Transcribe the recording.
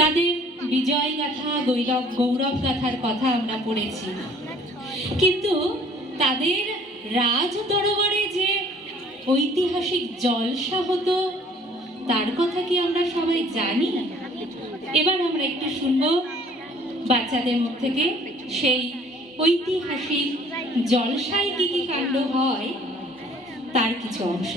তাদের বিজয় গাথা, গৌরব গাথার কথা আমরা পড়েছি, কিন্তু তাদের রাজ দরবারে যে ঐতিহাসিক জলসা হতো তার কথা কি আমরা সবাই জানি? এবার আমরা একটু শুনবো বাচ্চাদের মুখ থেকে সেই ঐতিহাসিক জলসায় কি কি কাণ্ড হয় তার কিছু অংশ।